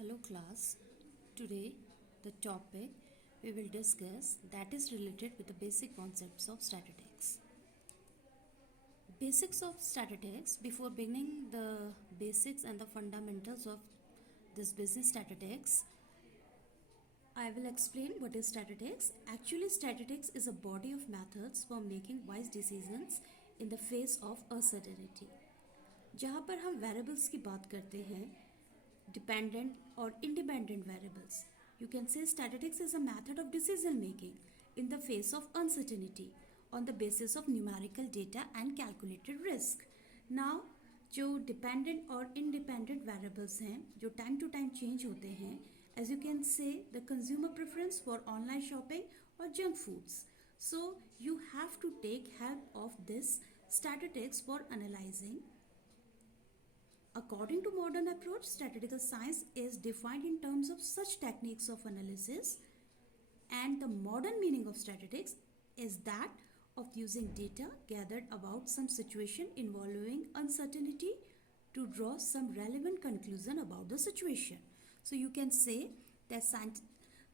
Hello class. Today the topic we will discuss that is related with the basic concepts of statistics. Basics of statistics. Before beginning the basics and the fundamentals of this business statistics, I will explain what is statistics. Actually, statistics is a body of methods for making wise decisions in the face of uncertainty. जहाँ पर हम variables की बात करते हैं, dependent or independent variables. You can say statistics is a method of decision making in the face of uncertainty on the basis of numerical data and calculated risk. Now, जो dependent और independent variables हैं जो time to time change होते हैं, as you can say the consumer preference for online shopping or junk foods. So you have to take help of this statistics for analyzing. According to modern approach, statistical science is defined in terms of such techniques of analysis, and the modern meaning of statistics is that of using data gathered about some situation involving uncertainty to draw some relevant conclusion about the situation. So you can say that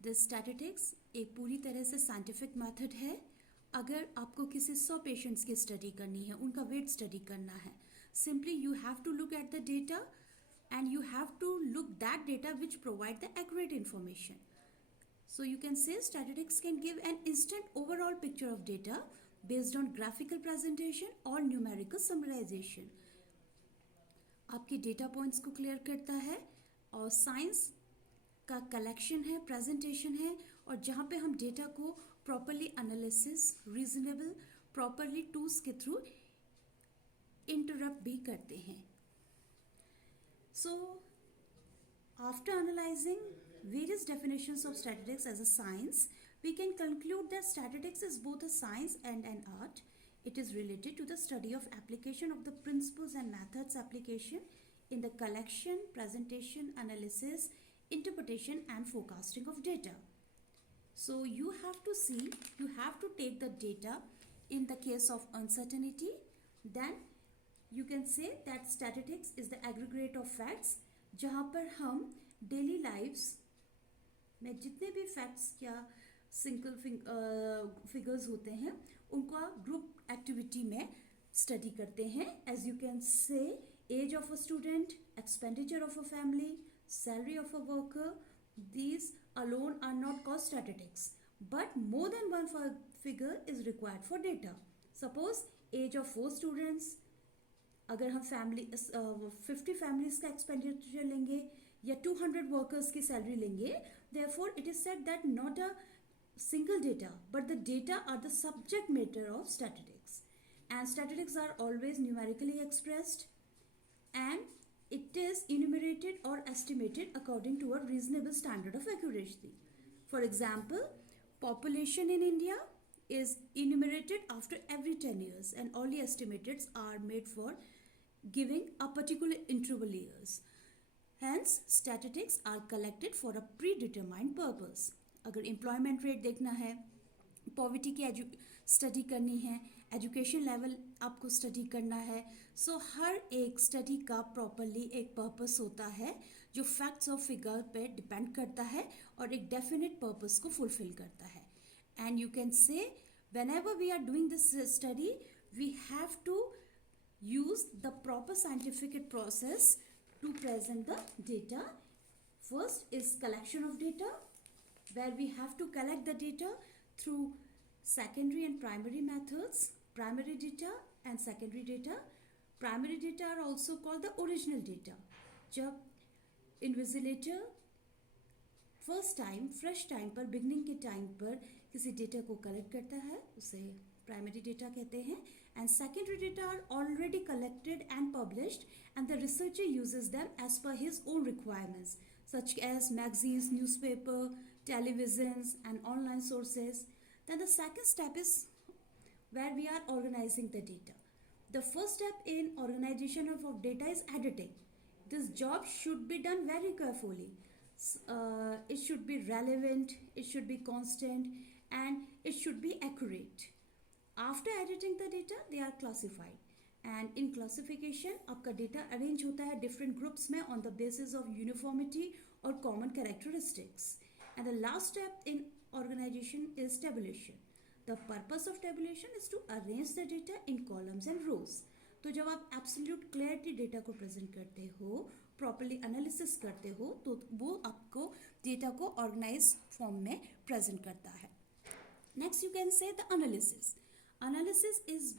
this statistics एक पूरी तरह से scientific method है. अगर आपको किसी 100 patients की study करनी है, उनका वेट स्टडी करना है, simply you have to look at the data and you have to look that data which provide the accurate information. So you can say statistics can give an instant overall picture of data based on graphical presentation or numerical summarization. आपके data points को clear करता है और science का collection है, presentation है, और जहाँ पे हम डेटा को properly analysis, reasonable, properly tools के थ्रू इंटरप्ट भी करते हैं. So, after analyzing various definitions of statistics as a science, we can conclude that statistics is both a science and an art. It is related to the study of application of the principles and methods application in the collection, presentation, analysis, interpretation and forecasting of data. So you have to see, you have to take the data in the case of uncertainty. Then you can say that statistics is the aggregate of facts, जहाँ पर हम daily lives में जितने भी facts या single figures होते हैं उनको ग्रुप एक्टिविटी में स्टडी करते हैं. As you can say age of a student, expenditure of a family, salary of a worker, these alone are not called statistics, but more than one figure is required for data. Suppose age of 4 students, अगर हम family 50 families का expenditure लेंगे या 200 workers की salary लेंगे, therefore it is said that not a single data but the data are the subject matter of statistics, and statistics are always numerically expressed and it is enumerated or estimated according to a reasonable standard of accuracy. For example, population in India is enumerated after every 10 years and only estimates are made for giving a particular interval years. Hence, statistics are collected for a predetermined purpose. अगर employment rate देखना है, poverty की study करनी है, education level आपको study करना है, सो हर एक स्टडी का प्रॉपरली एक पर्पस होता है जो फैक्ट्स और फिगर पे डिपेंड करता है और एक डेफिनेट पर्पस को फुलफिल करता है. एंड यू कैन से whenever we are doing this study, we have to use the proper scientific process to present the data. First is collection of data, where we have to collect the data through secondary and primary methods. Primary data and secondary data. Primary data are also called the original data. जब invigilator first time fresh time पर beginning के time पर किसी data को collect करता है उसे primary data कहते हैं. And secondary data are already collected and published and the researcher uses them as per his own requirements such as magazines, newspaper, televisions and online sources. Then the second step is where we are organizing the data. The first step in organization of data is editing. This job should be done very carefully. It should be relevant, it should be constant, and it should be accurate. After editing the data, they are classified. And in classification आपका data arrange होता है different groups में on the basis of uniformity और common characteristics. And the last step in organization is tabulation. The purpose of tabulation is to arrange the data in columns and rows. तो जब आप absolute clarity data को present करते हो, properly analysis करते हो, तो वो आपको डेटा को ऑर्गेनाइज फॉर्म में प्रेजेंट करता है. नेक्स्ट यू कैन से the analysis. Analysis is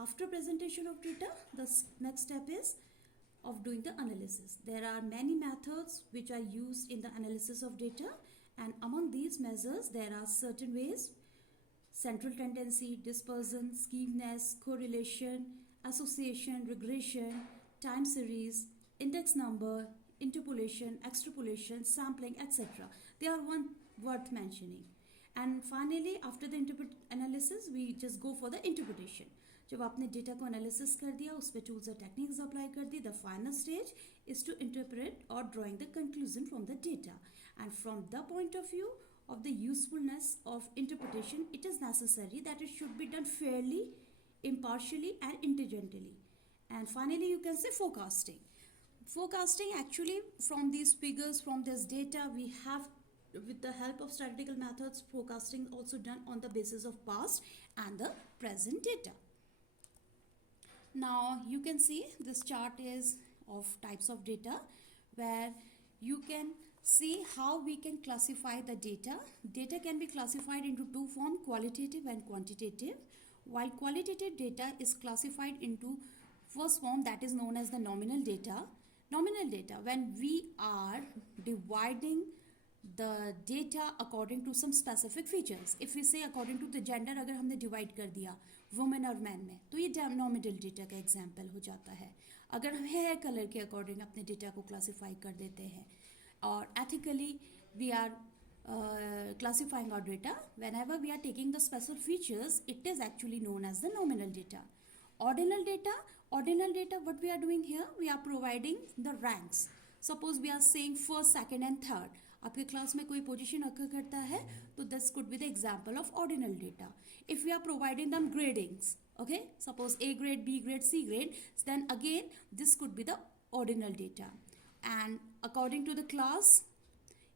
after presentation of data. The next step is of doing the analysis. There are many methods which are used in the analysis of data, and among these measures there are certain ways: central tendency, dispersion, skewness, correlation, association, regression, time series, index number, interpolation, extrapolation, sampling, etc. They are one worth mentioning. And finally, after the analysis, we just go for the interpretation. जब आपने data को analysis कर दिया, उस पर tools और techniques apply कर दी, the final stage is to interpret और drawing the conclusion from the data. And from the point of view of the usefulness of interpretation, it is necessary that it should be done fairly, impartially and intelligently. And finally, you can say forecasting. Forecasting, actually, from these figures, from this data, we have, with the help of statistical methods, forecasting also done on the basis of past and the present data. Now you can see this chart is of types of data, where you can see how we can classify the data. Data can be classified into two forms, qualitative and quantitative. While qualitative data is classified into first form, that is known as the nominal data. Nominal data, when we are dividing the data according to some specific features. If we say according to the gender, अगर हमने divide कर दिया women और man में, तो ये nominal data का example हो जाता है. अगर हम हेयर कलर के अकॉर्डिंग अपने डेटा को क्लासीफाई कर देते हैं, और ethically we are classifying our data, whenever we are taking the special features, it is actually known as the nominal data. Ordinal data, what we are doing here, we are providing the ranks. Suppose we are saying first, second and third. आपके class में कोई position अकर करता है, तो this could be the example of ordinal data. If we are providing them gradings, okay, suppose A grade, B grade, C grade, then again this could be the ordinal data. And according to the class,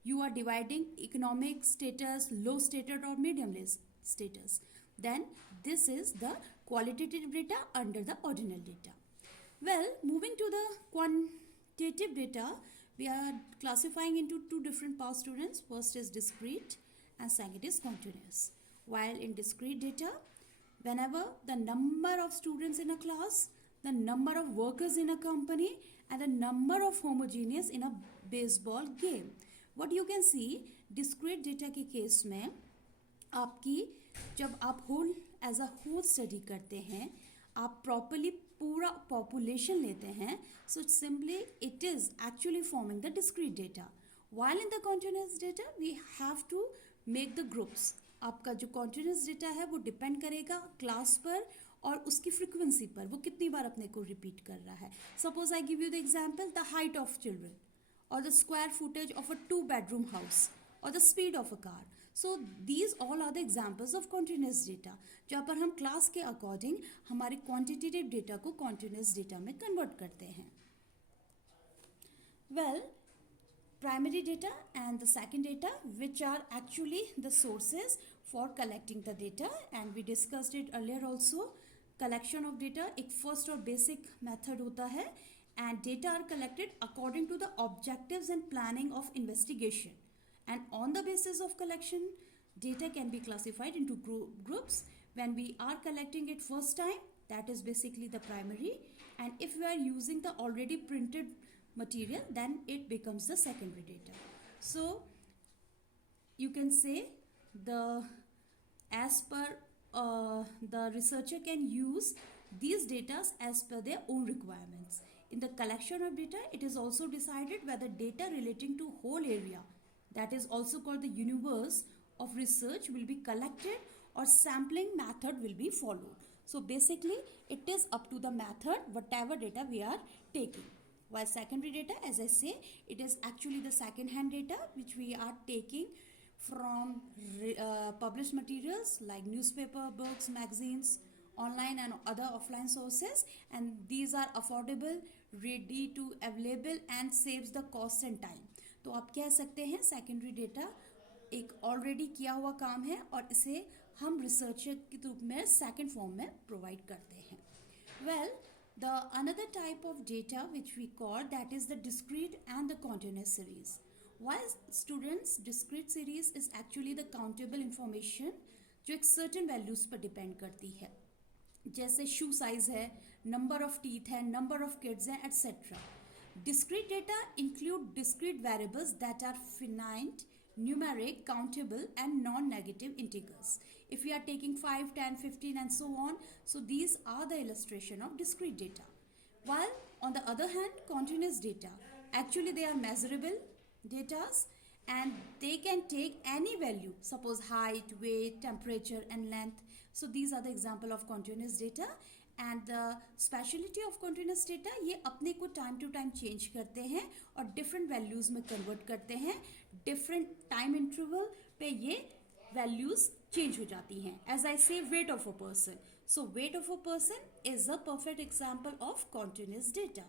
you are dividing economic status, low status or medium status. Then this is the qualitative data under the ordinal data. Well, moving to the quantitative data, we are classifying into two different parts, students. First is discrete and second is continuous. While in discrete data, whenever the number of students in a class, the number of workers in a company, and the number of homogeneous in a baseball game, what you can see, discrete data के case में आपकी जब आप whole as a whole study करते हैं, आप properly पूरा population लेते हैं, so simply it is actually forming the discrete data. While in the continuous data we have to make the groups. आपका जो कॉन्टिन्यूस डेटा है वो डिपेंड करेगा क्लास पर और उसकी फ्रिक्वेंसी पर, वो कितनी बार अपने को रिपीट कर रहा है. Suppose I give you the example, the height of children or the square footage of a 2-bedroom house or the speed of a car. So these all are the examples of continuous data, जहाँ पर हम class के according हमारे quantitative data को continuous data में convert करते हैं. Well, primary data and the second data, which are actually the sources for collecting the data, and we discussed it earlier also. Collection of data एक first और basic method होता है, and data are collected according to the objectives and planning of investigation, and on the basis of collection, data can be classified into groups. When we are collecting it first time, that is basically the primary, and if we are using the already printed material, then it becomes the secondary data. So you can say as per the researcher can use these data as per their own requirements. In the collection of data, it is also decided whether data relating to whole area, that is also called the universe of research, will be collected or sampling method will be followed. So basically, it is up to the method, whatever data we are taking. While secondary data, as I say, it is actually the second hand data which we are taking from published materials like newspaper, books, magazines, online and other offline sources, and these are affordable, ready to available and saves the cost and time. तो आप कह सकते हैं secondary data एक already किया हुआ काम है और इसे हम रिसर्चर के रूप में सेकेंड फॉर्म में प्रोवाइड करते हैं. Well, the another type of data which we call that is the discrete and the continuous series. While students, discrete series is actually the countable information जो एक certain values पर depend करती है, जैसे shoe size है, number of teeth है, number of kids है, etc. Discrete data include discrete variables that are finite, numeric, countable and non-negative integers. If we are taking 5, 10, 15 and so on, so these are the illustration of discrete data. While on the other hand, continuous data, actually they are measurable data and they can take any value, suppose height, weight, temperature and length. So these are the example of continuous data. And the speciality of continuous data, ये अपने को time to time change करते हैं और different values में convert करते हैं, different time interval पे ये values change हो जाती हैं. As I say, weight of a person. So weight of a person is a perfect example of continuous data.